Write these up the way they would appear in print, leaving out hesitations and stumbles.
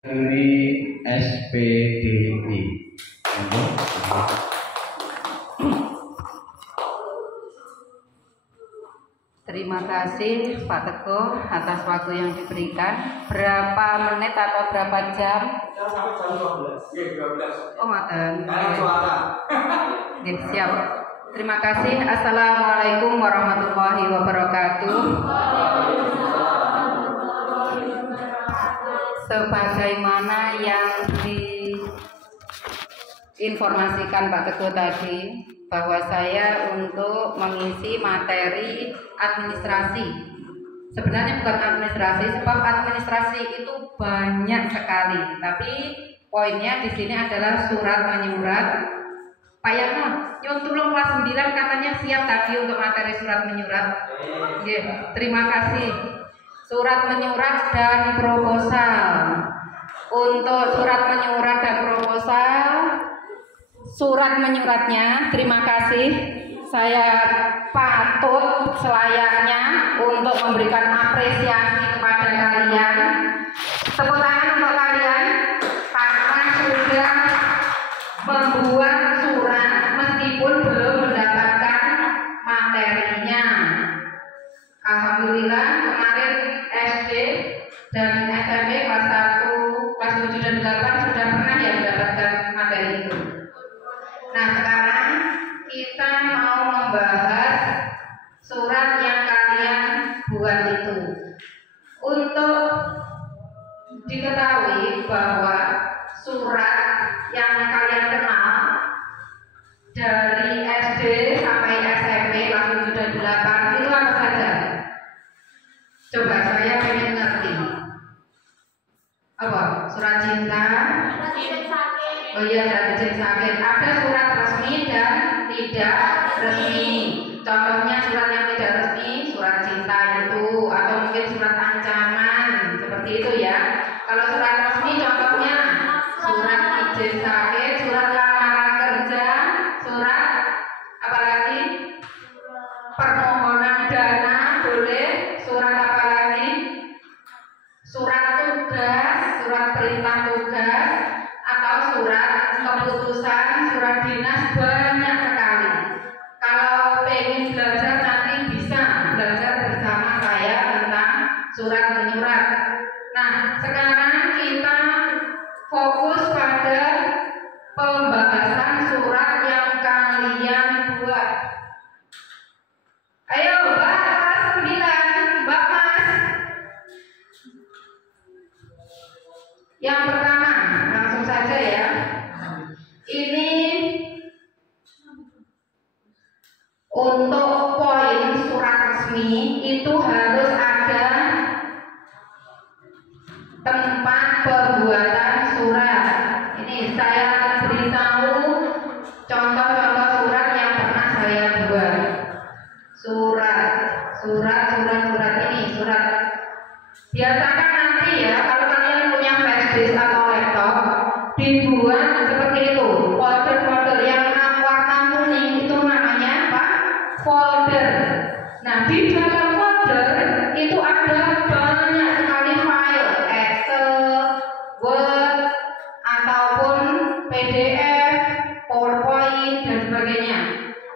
Dari SPDI. Terima kasih Pak Teguh atas waktu yang diberikan. Berapa menit atau berapa jam? Sampai jam 12. 12. Oh, ngoten. Karena suara. Nggih, siap. Terima kasih. Assalamualaikum warahmatullahi wabarakatuh. Sebagaimana yang diinformasikan Pak Teguh tadi, bahwa saya untuk mengisi materi administrasi. Sebenarnya bukan administrasi, sebab administrasi itu banyak sekali. Tapi poinnya di sini adalah surat menyurat. Pak Yano, yang tulung kelas 9 katanya siap tadi untuk materi surat menyurat. Terima kasih. Surat menyurat dan proposal. Untuk surat menyurat dan proposal, surat menyuratnya, terima kasih. Saya patut selayaknya untuk memberikan apresiasi kepada kalian. Tepuk tangan untuk kalian karena sudah membuat surat meskipun belum mendapatkan materinya. Alhamdulillah kemarin SD dan SMP kelas 1, kelas 7 dan 8 sudah pernah ya mendapatkan materi itu. Nah, sekarang kita mau membahas surat yang kalian buat itu. Untuk diketahui bahwa surat yang kalian kenal dari SD sampai SMP kelas 7 dan 8 itu apa saja? Coba saya pengen ngerti. Apa? Surat cinta? Oh iya, surat izin sakit. Ada surat resmi dan tidak resmi. Contohnya surat yang tidak resmi, surat cinta itu, atau mungkin surat ancaman, seperti itu ya. Kalau surat resmi contohnya surat izin sakit, surat lamaran kerja, surat apa lagi? Permohonan dana, boleh. Surat apa lagi? Surat tugas, surat perintah tugas, atau surat keputusan, surat dinas, banyak sekali. Kalau pengen belajar nanti bisa belajar bersama saya tentang surat menyurat. Nah, sekarang kita fokus pada pembahasan surat yang kalian buat. Ayo, Mbak kelas 9, Mbak Mas. Yang pertama, langsung saja ya. Ini untuk poin surat resmi itu harus ada tempat pembuatan surat. Ini saya beritahu contoh-contoh surat yang pernah saya buat. Surat ini surat. Biasakan nanti ya kalau kalian punya flash disk atau laptop, dibuat seperti itu. Folder-folder yang warna kuning itu namanya apa? Folder. Nah, di dalam folder itu ada banyak sekali file, Excel, Word, ataupun PDF, PowerPoint dan sebagainya.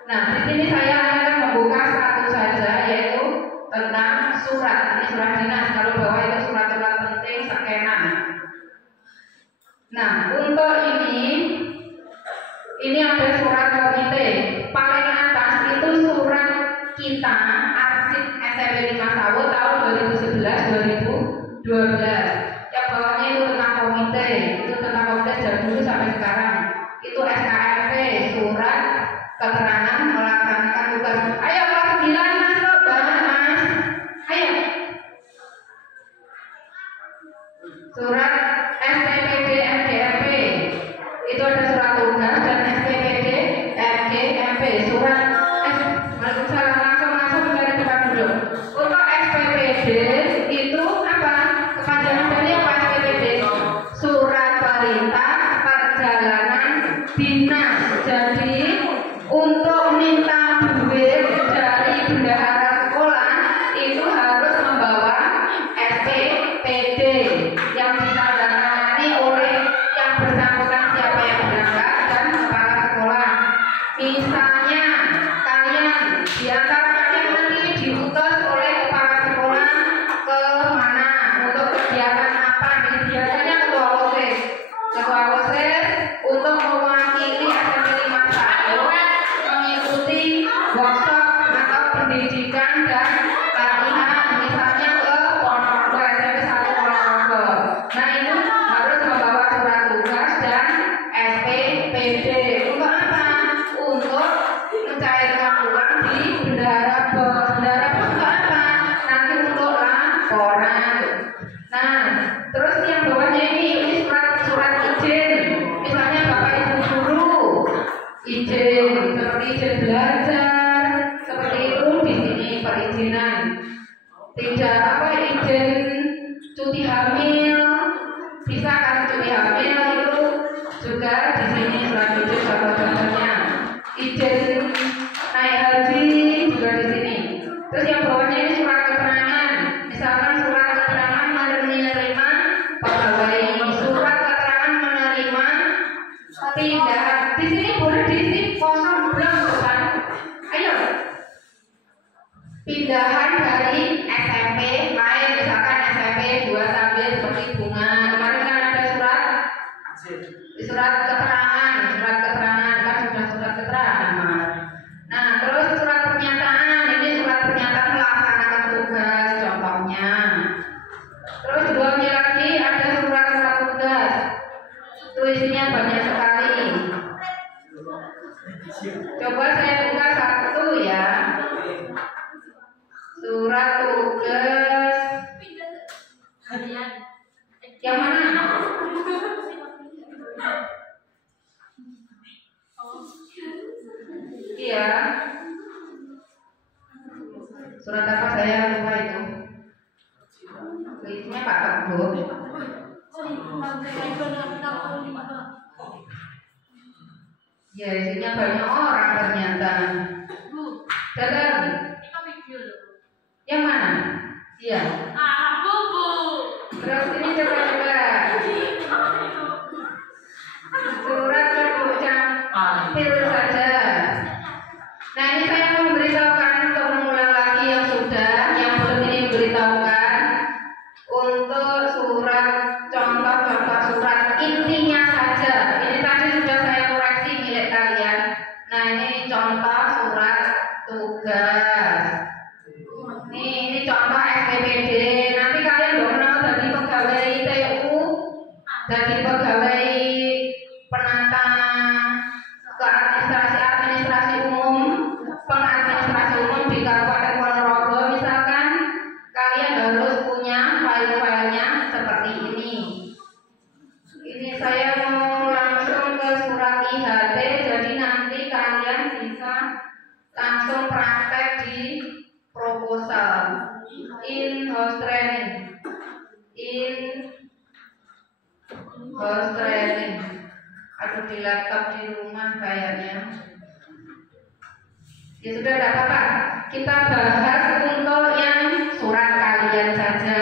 Nah, di sini saya akan membuka satu saja, yaitu tentang surat. Ini surat dinas. Kalau bawah itu surat-surat penting skena. Nah, untuk ini ada surat komite. Paling atas itu surat kita arsip SMP 5 tahun tahun 2011-2012. Yang bawahnya itu tentang komite. Itu tentang komite dari dulu sampai sekarang. Itu SKMP, surat keterangan melaksanakan tugas. Ayo kelas 9 masuk, Mas. Ayo. Surat SPPD MGMP. Itu ada surat tugas dan SPPD MGMP. Surat Waalaikumsalam, langsung dari depan dulu. Untuk SPPD itu apa? Kepanjangan dari apa SPPD? Surat perintah perjalanan dinas. Jadi untuk minta duit dari bendahara sekolah itu harus membawa SPPD yang ditandatangani berisik kosong belum kan? Ayo. Pindahan dari SMP lain, misalkan SMP 2 sambil seperti bunga. Kemarin kan ada surat keterangan kan sudah surat keterangan. Nah, terus surat pernyataan, ini surat pernyataan melaksanakan tugas contohnya. Terus duanya lagi ada surat tugas. Tulisnya banyak sekali. Coba saya buka satu ya. Surat tugas yang mana? Iya. Surat apa saya lupa itu. Tulisnya Pak Teguh. Ya, isinya banyak orang ternyata. Dalam. Yang mana? Iya. Terus ini coba. Surat keputusan pilih saja. Nah, ini saya mau memberitahukan untuk mengulang lagi yang sudah, yang belum ini memberitahukan untuk surat contoh surat intinya saja. Ini tadi sudah saya koreksi milik kalian. Nah, ini contoh surat tugas. Ini contoh SPPD. Nanti kalian udah kenal dari pegawai TU, dari pegawai penata ke administrasi umum, pengadministrasi umum di Kabupaten Ponorogo. Misalkan kalian harus punya file-filenya seperti ini. Ini saya mau langsung ke surat IHT, jadi nanti kalian bisa langsung praktek di proposal in-house training. Aduh, di laptop di rumah kayaknya. Ya sudah, tidak apa-apa. Kita bahas untuk yang surat kalian saja.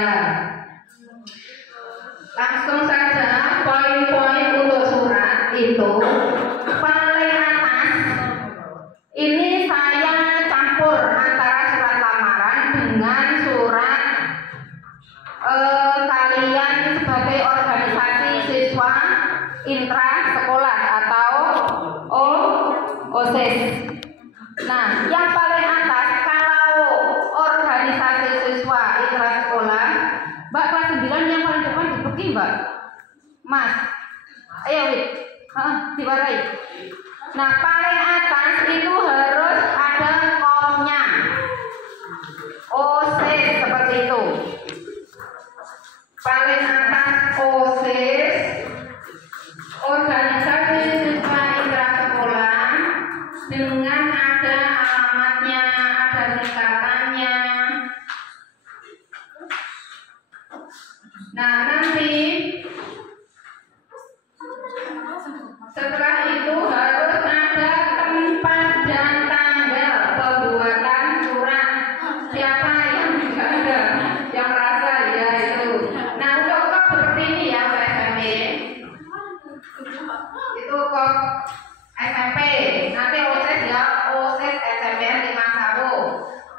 Langsung saja poin-poin untuk surat itu. Paling atas ini saya campur antara surat lamaran dengan surat kalian sebagai organisasi siswa intra sekolah atau OSIS. Nah, yang paling atas kalau organisasi siswa intra sekolah, Mbak kelas 9 yang paling depan dibagi Mbak. Mas, ayo Wid, diwarai. Nah, paling atas itu harus ada komnya. OSIS seperti itu. Paling atas OSIS, organisasi siswa intra sekolah, dengan ada alamatnya, ada singkatannya. Nah, nanti setelah itu harus ada tempat dan tanggal pembuatan surat. Siapa yang juga ada yang merasa ya itu. Nah, untuk kok seperti ini ya Pak SMP. Itu kok SMP. Nanti OSIS ya, OSIS SMPN 5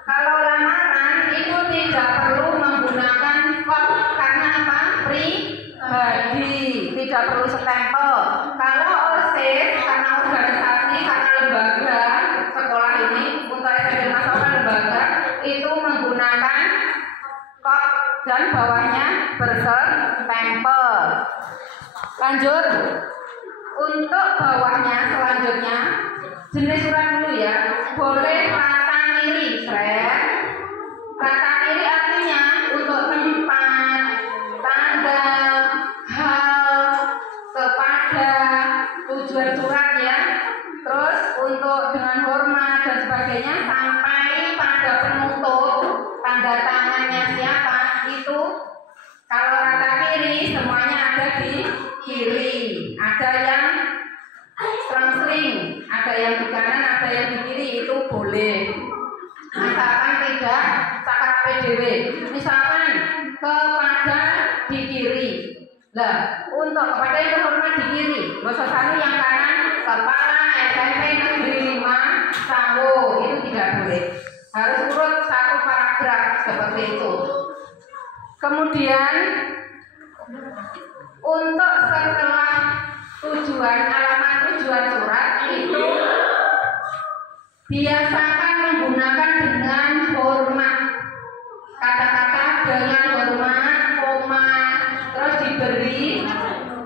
Kalau lamaran itu tidak perlu menggunakan kod karena apa? Pribadi, tidak perlu stempel. Kalau OSIS karena organisasi, karena lembaga sekolah ini untuk SMP 5 kan lembaga itu menggunakan kod dan bawahnya berstempel. Lanjut. Untuk bawahnya selanjutnya jenis surat dulu ya. Boleh rata kiri, rata kiri artinya untuk tempat, tanggal, hal, kepada, tujuan surat ya. Terus untuk dengan hormat dan sebagainya sampai pada penutup, tanda tangannya siapa itu. Kalau rata kiri semuanya ada di kiri. Ada yang selang-seling, ada yang di kanan, ada yang di kiri, itu boleh. Misalkan tidak cacat PDW, misalkan kepada di kiri, Lah, untuk kepada yang terhormat di kiri, Lososanu yang kanan, Kepala SMP Negeri 5 Sango, itu tidak boleh. Harus urut satu paragraf seperti itu. Kemudian untuk setelah alamat tujuan surat itu biasakan menggunakan dengan hormat. Kata-kata dengan hormat, koma, terus diberi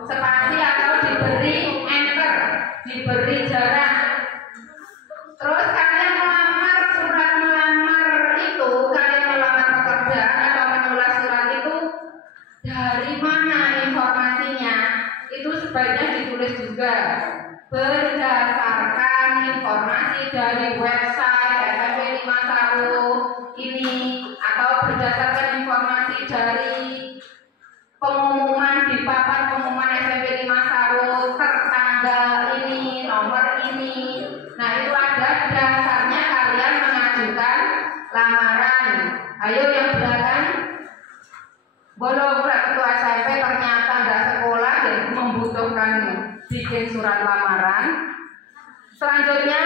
spasi atau diberi enter, diberi jarak. Terus kalian melamar itu, kalian melamar pekerjaan atau menulis surat itu dari mana informasinya? Itu sebaiknya ditulis juga berdasarkan informasi dari website SMP 5 Sango ini, atau berdasarkan informasi dari pengumuman di papan pengumuman SMP 5 Sango tertanggal ini, nomor ini. Nah, itu ada dasarnya kalian mengajukan lamaran. Ayo yang belakang. Bolong ketua SMP ternyata nggak sekolah dan membutuhkan bikin surat lamaran. Selanjutnya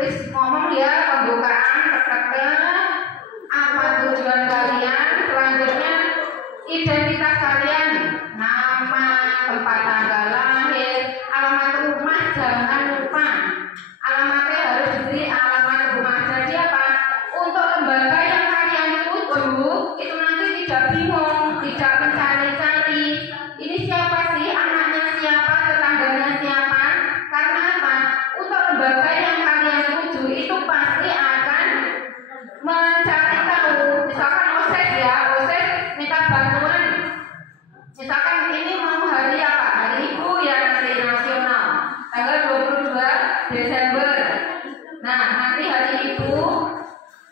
wis ngomong ya pembukaan apa tujuan kalian. Selanjutnya identitas kalian, nama, tempat tanggal lahir, alamat rumah jangan lupa. Alamatnya harus diberi alamat rumah. Jadi apa? Untuk lembaga yang kalian tuju itu nanti tidak bingung, tidak mencari-cari ini siapa sih, anaknya siapa, tetangganya siapa. Karena apa? Untuk lembaga yang kalian tuju itu pasti akan mencari tahu. Misalkan OSIS ya, OSIS minta bantuan. Misalkan ini mau hari apa? Hari Ibu ya, nanti nasional tanggal 22 Desember. Nah, nanti hari Ibu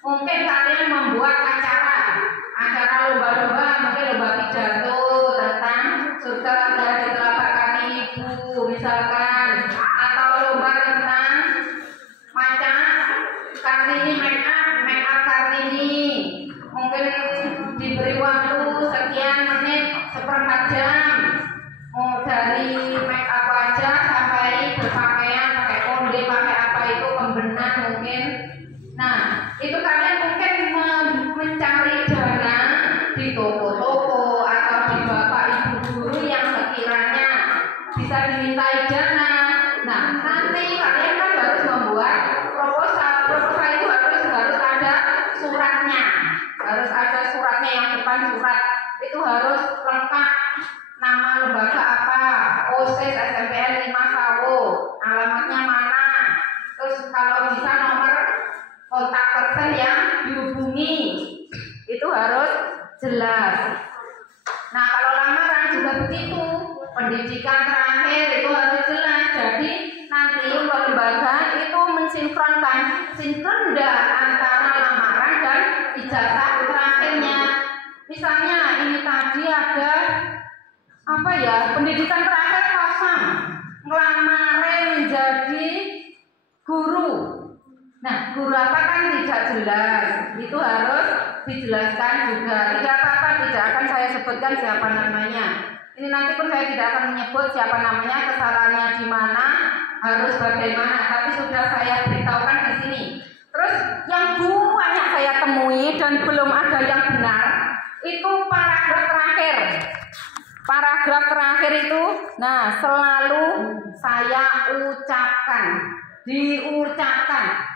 mungkin kalian membuat acara lomba-lomba, mungkin lomba pidato tentang surga ada di telapak kaki Ibu misalkan, atau lomba tentang macam Kartini make up Kartini, mungkin diberi waktu sekian menit, seperempat jam, dari make up aja sampai berpakaian, pakai konde, pakai apa itu, pembenar mungkin. Nah, itu kalian mungkin mencari dana di toko-toko atau di bapak ibu guru yang sekiranya bisa dimintai dana. Nah, nanti kalian kan harus membuat proposal. Proposal itu harus ada suratnya, harus ada suratnya, yang depan surat itu harus lengkap. Nama lembaga apa, OSIS SMPN 5 Sango, alamatnya mana, terus kalau bisa nomor kontak person yang dihubungi itu harus jelas. Nah, kalau lamaran juga begitu, pendidikan terakhir itu harus jelas. Jadi nanti untuk lembaga itu mensinkronkan, sinkron enggak antara lamaran dan ijazah terakhirnya. Misalnya ini tadi ada apa ya, pendidikan terakhir kosong, ngelamar menjadi guru. Nah, guru apa kan tidak jelas, itu harus dijelaskan juga. Tidak apa-apa, tidak akan saya sebutkan siapa namanya. Ini nanti pun saya tidak akan menyebut siapa namanya, kesalahannya di mana, harus bagaimana. Tapi sudah saya beritahukan di sini. Terus yang banyak saya temui dan belum ada yang benar, itu paragraf terakhir. Paragraf terakhir itu, nah selalu saya ucapkan, diucapkan.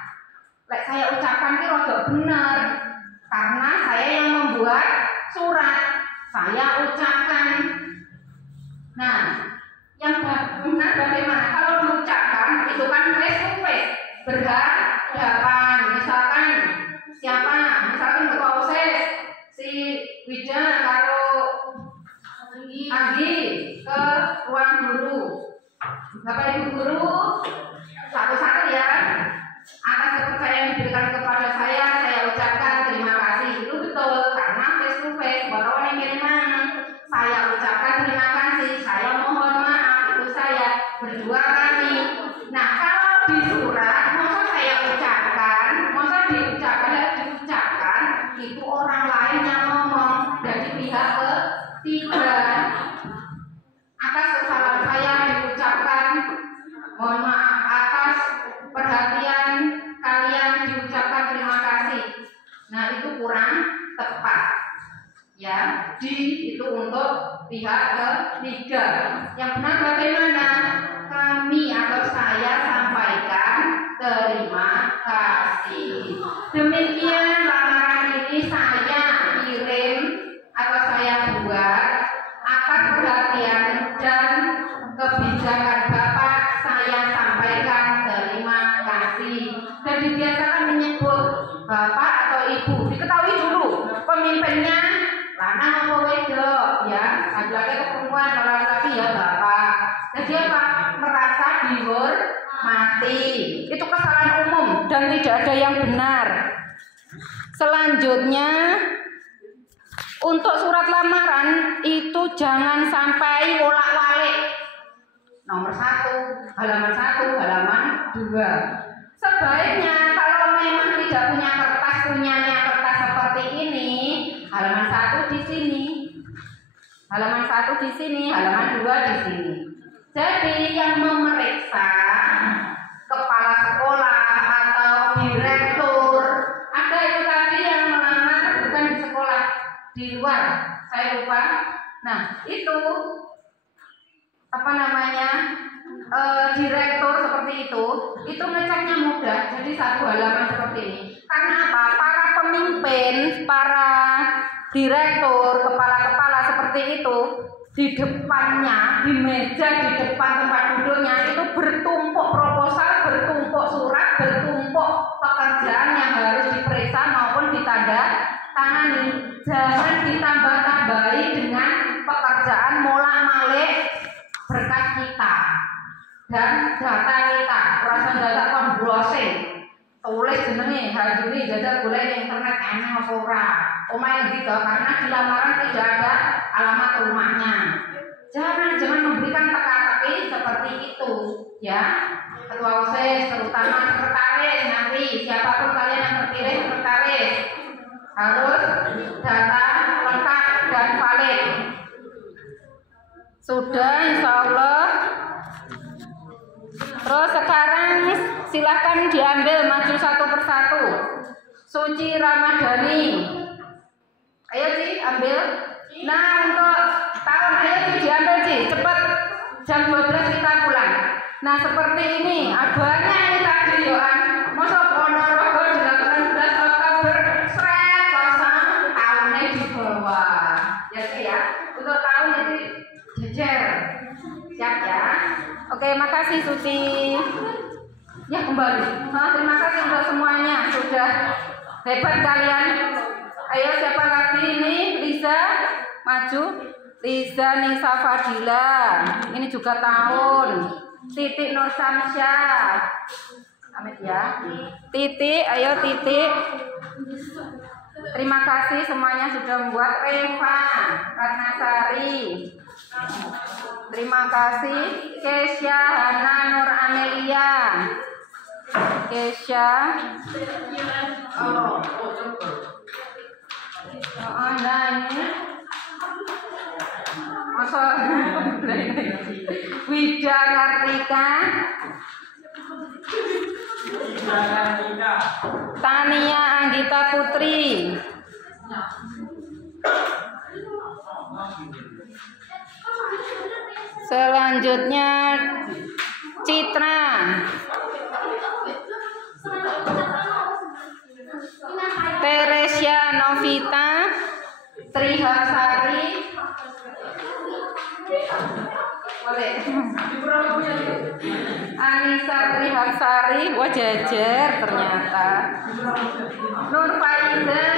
Lek saya ucapkan itu rada benar, karena saya yang membuat surat, saya ucapkan. Nah, yang benar bagaimana? Kalau diucapkan itu kan face to face, berhadapan. Misalkan siapa? Misalkan ketua OSIS si Wida karo Agi ke ruang guru. Bapak Ibu guru satu-satu ya. Atas kepercayaan yang diberikan kepada saya ucapkan terima kasih. Itu betul, karena face to face. Bapak yang kiriman, saya ucapkan terima kasih, saya mohon maaf, itu saya berdua kali. Nah, kalau di surat, masa saya ucapkan, masa diucapkan dan diucapkan, itu orang lain yang ngomong dari pihak ketiga. Yang benar bagaimana? Kami atau saya sampaikan terima kasih. Demikian lamaran ini saya kirim atau saya buat atas perhatian dan kebijakan Bapak, saya sampaikan terima kasih. Dan dibiasakan menyebut Bapak atau Ibu. Diketahui dulu pemimpinnya lanang apa wedok ya. Laki-laki atau perempuan, kalau laki-laki ya Bapak. Jadi apa? Merasa dihormati. Itu kesalahan umum dan tidak ada yang benar. Selanjutnya, untuk surat lamaran itu jangan sampai wolak-walik. Nomor 1, halaman 1, halaman 2. Sebaiknya kalau memang tidak punya kertas, punyanya kertas seperti ini, halaman 1 di sini, halaman 1 di sini, halaman 2 di sini. Jadi yang memeriksa kepala sekolah atau direktur, ada itu tadi yang melamar bukan di sekolah, di luar, saya lupa. Nah itu apa namanya, direktur seperti itu ngeceknya mudah. Jadi 1 halaman seperti ini. Karena apa? Para pemimpin, para direktur, kepala-kepala seperti itu di depannya, di meja di depan tempat duduknya itu bertumpuk proposal, bertumpuk surat, bertumpuk pekerjaan yang harus diperiksa maupun ditandatangani. Jangan ditambah-tambahi dengan pekerjaan molak-malik berkas kita dan data kita. Rasa data kon browsing, tulis jenenge, hajuri jajal golek di internet eneng apa ora. Omahe gitu, karena di lamaran tidak ada alamat rumahnya. Jangan memberikan teka-teki seperti itu, ya. Ketua OSIS, terutama sekretaris nanti, siapapun kalian yang terpilih sekretaris, harus data lengkap dan valid. Sudah, insya Allah. Terus sekarang silahkan diambil maju satu persatu. Suci Ramadhani, ayo Ci ambil. Nah untuk tahun ayo Ci diambil Ci, cepat. Jam 12 kita pulang. Nah seperti ini, aduannya ini tadi Yohan. Masuk Ponorogo 18 Oktober, seret kosong, tahunnya di bawah. Ya Ci ya, untuk tahun ini jejer. Siap ya. Oke, makasih Suci. Ya kembali. Terima kasih untuk semuanya, sudah hebat kalian. Ayo siapa lagi ini? Liza maju. Liza Nisa Fadila. Ini juga tahun. Titik Nur Samsyah. Amit ya. Titik, ayo Titik. Terima kasih semuanya sudah membuat. Reva Ratnasari. Terima kasih. Kesya Hana Nur Amelia. Kesya. Nah ini masa Wida Kartika, Tania Anggita Putri, selanjutnya Citra, Teresia Novita, Trihasari, Anissa Trihasari, wah jajar ternyata. Nur Faiza.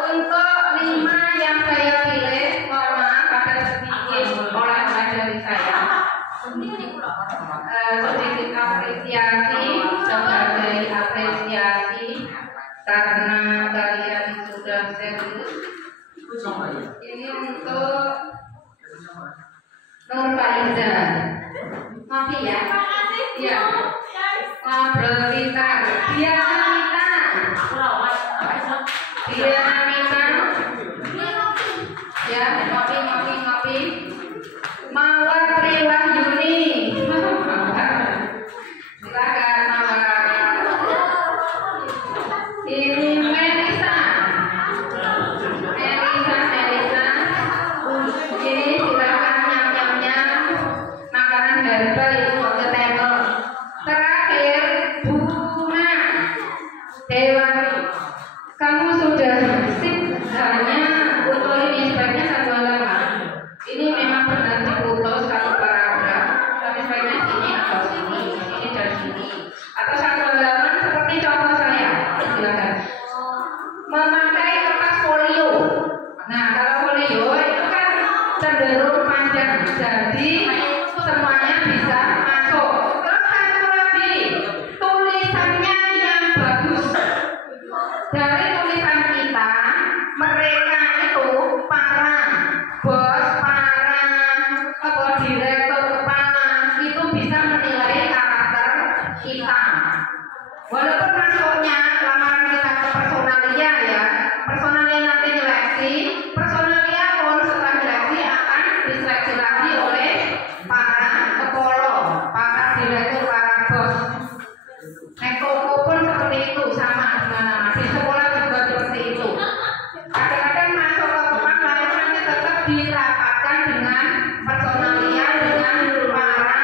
Untuk 5 yang saya pilih, mohon maaf ada sedikit oleh-oleh dari saya. Sedikit apresiasi sebagai apresiasi karena kalian sudah serius. Ini untuk Nur Faiza. Maaf ya. Ya. Ngobrol kita. Dia Anita. Dia Anita. Ya, ngopi. Mawar Triwahyuni. Silakan Mawar. Ini Melisa. cenderung panjang. Jadi semuanya bisa masuk. Terus satu lagi, tulisannya yang bagus. Dari tulisan kita, mereka itu para bos, para direktur kepala itu bisa menilai karakter kita. Walaupun masuknya lamaran kita ke personalia ya, personalia nanti seleksi, personalia pun setelah seleksi akan diseleksi lagi oleh para kepolo, para direktur, para bos. Toko pun seperti itu, sama dengan di sekolah juga seperti itu. Kadang-kadang masuk ke kepala nanti tetap dirapatkan dengan personalia dengan para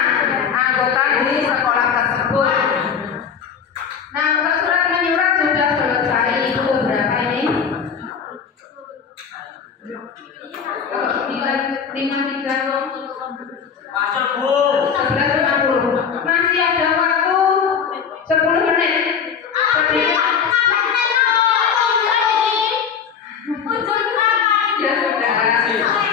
anggota di sekolah tersebut. Nah, untuk surat menyurat sudah selesai. Itu berapa ini? 53 loh. Masuk Bu. 11.50. Masih ada waktu 10 menit. Ya sudah.